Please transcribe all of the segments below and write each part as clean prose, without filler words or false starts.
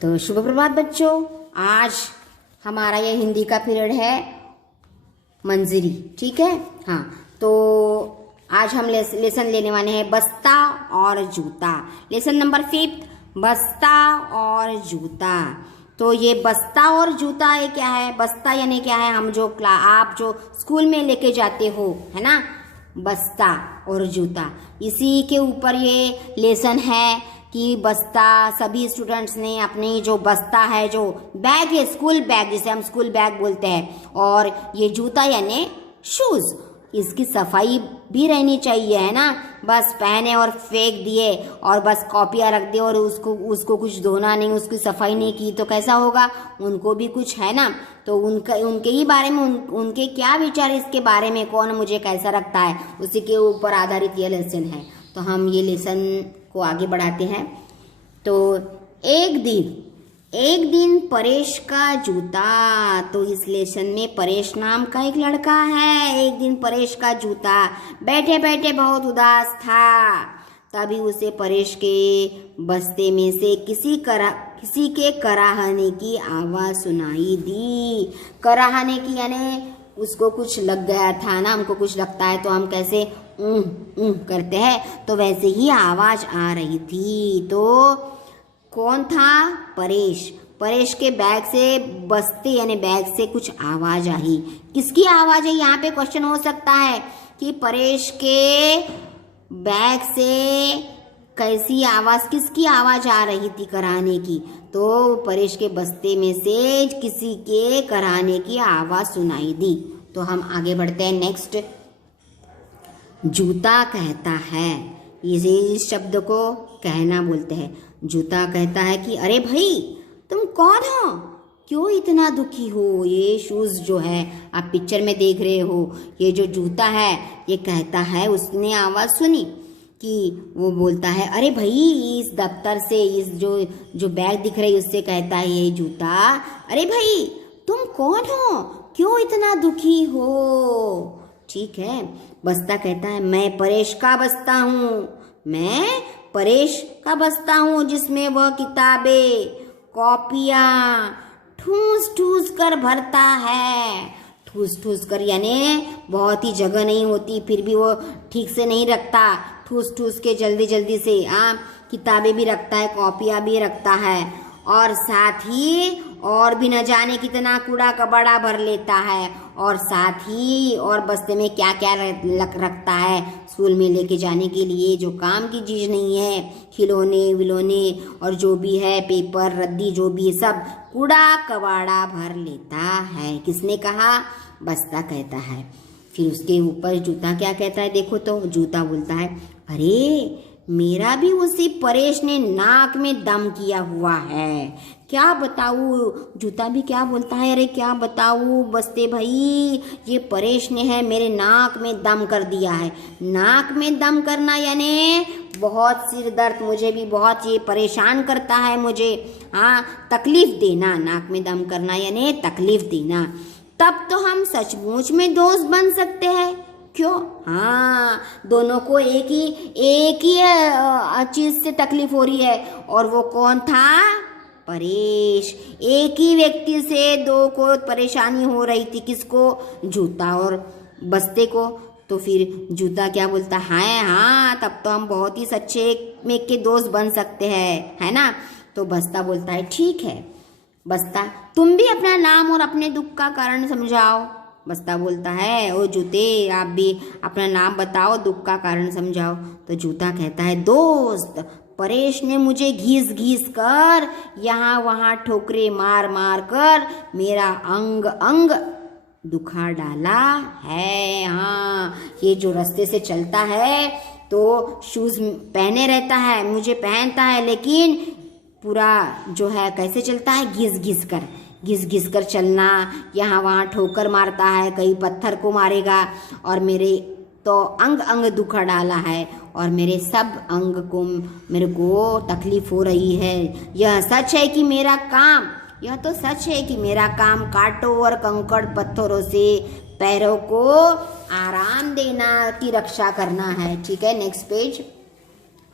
तो शुभ प्रभात बच्चों। आज हमारा ये हिंदी का पीरियड है मंजरी, ठीक है। हाँ, तो आज हम लेसन लेने वाले हैं बस्ता और जूता। लेसन नंबर 5, बस्ता और जूता। तो ये बस्ता और जूता ये क्या है? बस्ता यानी क्या है? हम जो आप जो स्कूल में लेके जाते हो, है ना, बस्ता और जूता, इसी के ऊपर ये लेसन है कि बस्ता सभी स्टूडेंट्स ने अपनी जो बस्ता है, जो बैग है, स्कूल बैग जिसे हम स्कूल बैग बोलते हैं, और ये जूता यानी शूज, इसकी सफाई भी रहनी चाहिए, है ना। बस पहने और फेंक दिए और बस कॉपियाँ रख दी और उसको कुछ धोना नहीं, उसकी सफाई नहीं की तो कैसा होगा? उनको भी कुछ है ना। तो उनके ही बारे में उनके क्या विचार इसके बारे में, कौन मुझे कैसा रखता है, उसी के ऊपर आधारित ये लेसन है। तो हम ये लेसन को आगे बढ़ाते हैं। तो एक दिन परेश का जूता। तो इस लेसन में परेश नाम का एक लड़का है। एक दिन परेश का जूता बैठे बैठे बहुत उदास था। तभी उसे परेश के बस्ते में से किसी के कराहने की आवाज सुनाई दी। कराहने की यानी उसको कुछ लग गया था ना, हमको कुछ लगता है तो हम कैसे करते हैं, तो वैसे ही आवाज आ रही थी। तो कौन था? परेश के बैग से, बस्ते यानी बैग से कुछ आवाज आई। किसकी आवाज है? यहाँ पे क्वेश्चन हो सकता है कि परेश के बैग से कैसी आवाज, किसकी आवाज आ रही थी कराने की? तो परेश के बस्ते में से किसी के कराने की आवाज सुनाई दी। तो हम आगे बढ़ते हैं। नेक्स्ट, जूता कहता है, इस शब्द को कहना बोलते हैं। जूता कहता है कि अरे भाई, तुम कौन हो? क्यों इतना दुखी हो? ये शूज जो है आप पिक्चर में देख रहे हो, ये जो जूता है, ये कहता है, उसने आवाज सुनी कि वो बोलता है अरे भाई, इस दफ्तर से, इस जो बैग दिख रही है उससे कहता है ये जूता, अरे भाई तुम कौन हो? क्यों इतना दुखी हो? ठीक है। बस्ता कहता है मैं परेश का बस्ता हूँ, मैं परेश का बस्ता हूँ, जिसमें वह किताबें कॉपियाँ ठूस ठूस कर भरता है। ठूस ठूस कर यानी बहुत ही जगह नहीं होती, फिर भी वो ठीक से नहीं रखता, ठूस ठूस के जल्दी जल्दी से किताबें भी रखता है, कॉपियाँ भी रखता है, और साथ ही और भी न जाने कितना कूड़ा कबाड़ा भर लेता है, और साथ ही और बस्ते में क्या क्या रखता है स्कूल में लेके जाने के लिए, जो काम की चीज नहीं है, खिलौने विलौने और जो भी है, पेपर रद्दी जो भी है, सब कूड़ा कबाड़ा भर लेता है। किसने कहा? बस्ता कहता है। फिर उसके ऊपर जूता क्या कहता है? देखो तो जूता बोलता है अरे मेरा भी उसी परेश ने नाक में दम किया हुआ है। क्या बताऊँ? जूता भी क्या बोलता है, अरे क्या बताऊँ बस्ते भाई, ये परेश ने है मेरे नाक में दम कर दिया है। नाक में दम करना यानी बहुत सिर दर्द, मुझे भी बहुत ये परेशान करता है मुझे। तकलीफ देना, नाक में दम करना यानी तकलीफ देना। तब तो हम सचमुच में दोस्त बन सकते हैं। क्यों? दोनों को एक ही चीज से तकलीफ हो रही है, और वो कौन था? परेश। एक ही व्यक्ति से दो को परेशानी हो रही थी। किसको? जूता और बस्ते को। तो फिर जूता क्या बोलता है? तब तो हम बहुत ही सच्चे में के दोस्त बन सकते हैं, है ना। तो बस्ता बोलता है ठीक है बस्ता, तुम भी अपना नाम और अपने दुख का कारण समझाओ। बस्ता बोलता है ओ जूते, आप भी अपना नाम बताओ, दुख का कारण समझाओ। तो जूता कहता है दोस्त, परेश ने मुझे घीस घीस कर, यहाँ वहाँ ठोकरे मार मार कर मेरा अंग अंग दुखा डाला है। ये जो रास्ते से चलता है तो शूज पहने रहता है, मुझे पहनता है, लेकिन पूरा जो है कैसे चलता है? घिस घिस कर चलना, यहाँ वहाँ ठोकर मारता है, कहीं पत्थर को मारेगा, और मेरे तो अंग अंग दुखा डाला है, और मेरे सब अंग को, मेरे को तकलीफ हो रही है। यह सच है कि मेरा काम, यह तो सच है कि मेरा काम कांटों और कंकड़ पत्थरों से पैरों को आराम देना की रक्षा करना है। ठीक है, नेक्स्ट पेज।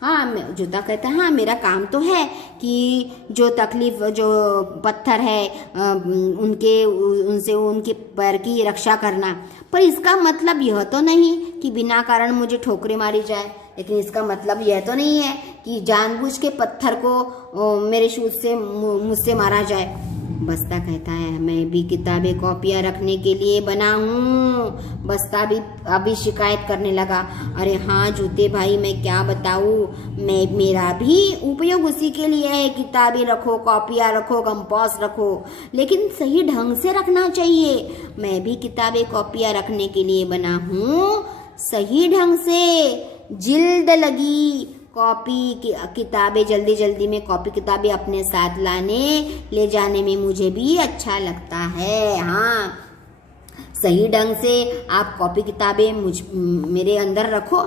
हाँ, जूता कहता है हाँ मेरा काम तो है कि जो तकलीफ जो पत्थर है उनसे उनके पैर की रक्षा करना, पर इसका मतलब यह तो नहीं कि बिना कारण मुझे ठोकरें मारी जाए। लेकिन इसका मतलब यह तो नहीं है कि जानबूझ के पत्थर को मेरे शूज से मुझसे मारा जाए। बस्ता कहता है मैं भी किताबें कॉपियाँ रखने के लिए बना हूँ। बस्ता भी अभी शिकायत करने लगा, अरे हाँ जूते भाई मैं क्या बताऊँ, मेरा भी उपयोग उसी के लिए है, किताबें रखो, कॉपियाँ रखो, कंपास रखो, लेकिन सही ढंग से रखना चाहिए। मैं भी किताबें कॉपियाँ रखने के लिए बना हूँ, सही ढंग से, जिल्द लगी कॉपी की किताबें जल्दी जल्दी में कॉपी किताबें अपने साथ ले जाने में मुझे भी अच्छा लगता है। हाँ, सही ढंग से आप कॉपी किताबें मेरे अंदर रखो,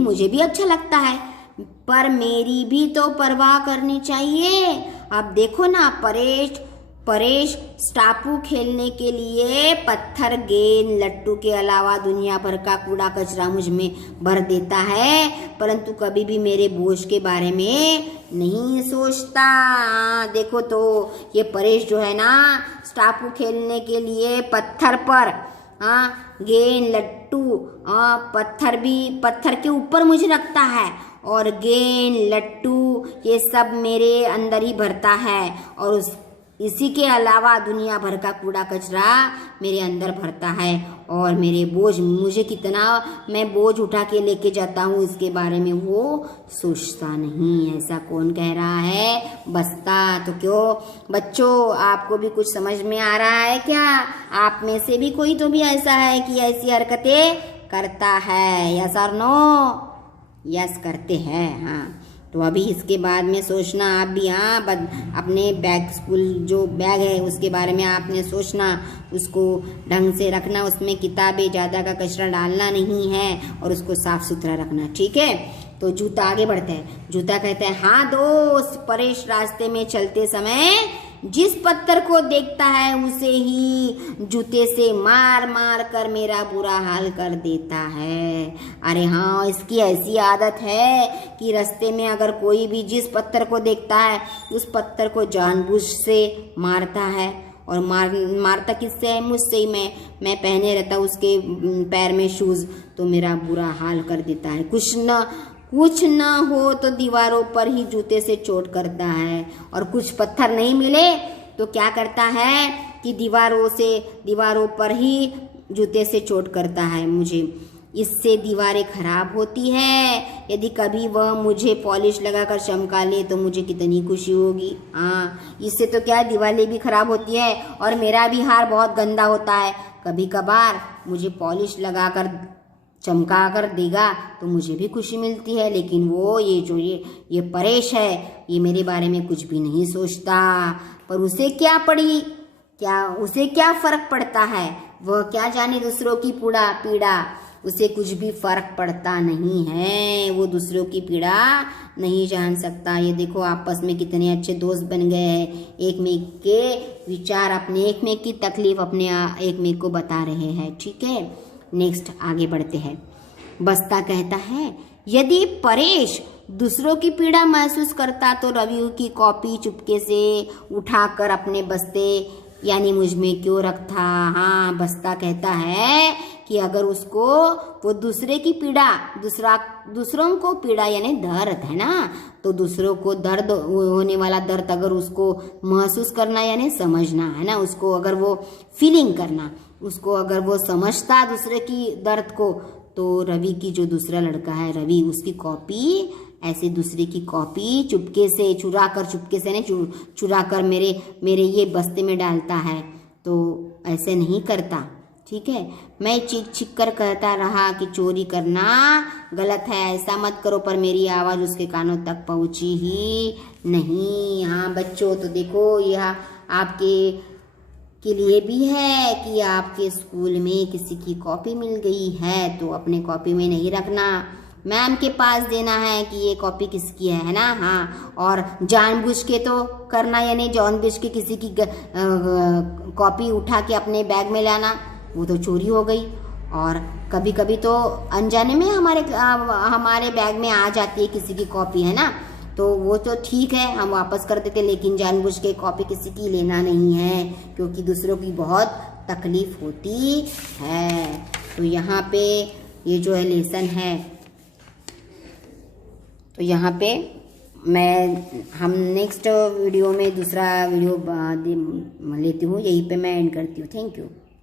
मुझे भी अच्छा लगता है, पर मेरी भी तो परवाह करनी चाहिए। अब देखो ना, परेश स्टापू खेलने के लिए पत्थर, गेंद, लट्टू के अलावा दुनिया भर का कूड़ा कचरा मुझ में भर देता है, परंतु कभी भी मेरे बोझ के बारे में नहीं सोचता। देखो तो ये परेश जो है ना, स्टापू खेलने के लिए पत्थर पर गेंद, लट्टू, पत्थर के ऊपर मुझे रखता है, और गेंद, लट्टू ये सब मेरे अंदर ही भरता है, और इसी के अलावा दुनिया भर का कूड़ा कचरा मेरे अंदर भरता है, और मेरे मुझे कितना मैं बोझ उठा के लेके जाता हूँ इसके बारे में वो सोचता नहीं। ऐसा कौन कह रहा है? बस्ता। तो क्यों बच्चों, आपको भी कुछ समझ में आ रहा है क्या? आप में से भी कोई तो भी ऐसा है कि ऐसी हरकतें करता है? यस और नो? यस करते हैं। हाँ, तो अभी इसके बाद में सोचना आप भी, हाँ अपने स्कूल जो बैग है उसके बारे में आपने सोचना, उसको ढंग से रखना, उसमें किताबें ज़्यादा का कचरा डालना नहीं है, और उसको साफ सुथरा रखना, ठीक है। तो जूता आगे बढ़ता है। जूता कहता है हाँ दोस्त, परेश रास्ते में चलते समय जिस पत्थर को देखता है उसे ही जूते से मार मार कर मेरा बुरा हाल कर देता है। अरे हाँ, इसकी ऐसी आदत है कि रास्ते में अगर कोई भी जिस पत्थर को देखता है उस पत्थर को जानबूझ से मारता है, और मारता किससे है? मुझसे ही। मैं पहने रहता उसके पैर में शूज़, तो मेरा बुरा हाल कर देता है। कुछ न हो तो दीवारों पर ही जूते से चोट करता है, और कुछ पत्थर नहीं मिले तो क्या करता है कि दीवारों पर ही जूते से चोट करता है मुझे। इससे दीवारें खराब होती है। यदि कभी वह मुझे पॉलिश लगाकर चमका ले तो मुझे कितनी खुशी होगी। हाँ, इससे तो क्या दीवारें भी खराब होती है और मेरा भी हार बहुत गंदा होता है। कभी कभार मुझे पॉलिश लगाकर चमका कर देगा तो मुझे भी खुशी मिलती है, लेकिन वो ये परेश है, ये मेरे बारे में कुछ भी नहीं सोचता। पर उसे क्या फर्क पड़ता है? वह क्या जाने दूसरों की पीड़ा, उसे कुछ भी फर्क पड़ता नहीं है। वो दूसरों की पीड़ा नहीं जान सकता। ये देखो आपस में कितने अच्छे दोस्त बन गए हैं, एक में के विचार अपने, एक में की तकलीफ अपने एक में को बता रहे हैं, ठीक है। नेक्स्ट आगे बढ़ते हैं। बस्ता कहता है यदि परेश दूसरों की पीड़ा महसूस करता तो रवि की कॉपी चुपके से उठाकर अपने बस्ते यानी मुझ में क्यों रखता। हाँ, बस्ता कहता है कि अगर उसको वो दूसरे की पीड़ा, दूसरों को पीड़ा यानी दर्द है ना, तो दूसरों को दर्द होने वाला दर्द अगर उसको महसूस करना यानी समझना है ना, उसको अगर वो फीलिंग करना, उसको अगर वो समझता दूसरे की दर्द को, तो रवि की जो दूसरा लड़का है रवि, उसकी कॉपी ऐसे दूसरे की कॉपी चुपके से चुरा कर मेरे ये बस्ते में डालता है, तो ऐसे नहीं करता, ठीक है। मैं चीख कर कहता रहा कि चोरी करना गलत है, ऐसा मत करो, पर मेरी आवाज़ उसके कानों तक पहुंची ही नहीं। हाँ बच्चों, तो देखो यह आपके के लिए भी है कि आपके स्कूल में किसी की कॉपी मिल गई है तो अपने कॉपी में नहीं रखना, मैम के पास देना है कि ये कॉपी किसकी है ना। हाँ, और जानबूझ के तो करना यानी जानबूझ के किसी की कॉपी उठा के अपने बैग में लाना, वो तो चोरी हो गई। और कभी कभी तो अनजाने में हमारे बैग में आ जाती है किसी की कॉपी, है ना, तो वो तो ठीक है, हम वापस कर देते, लेकिन जानबूझ के कॉपी किसी की लेना नहीं है, क्योंकि दूसरों की बहुत तकलीफ होती है। तो यहाँ पे ये जो है लेसन है, तो यहाँ पे हम नेक्स्ट वीडियो में दूसरा वीडियो लेती हूँ, यहीं पे मैं एंड करती हूँ। Thank you.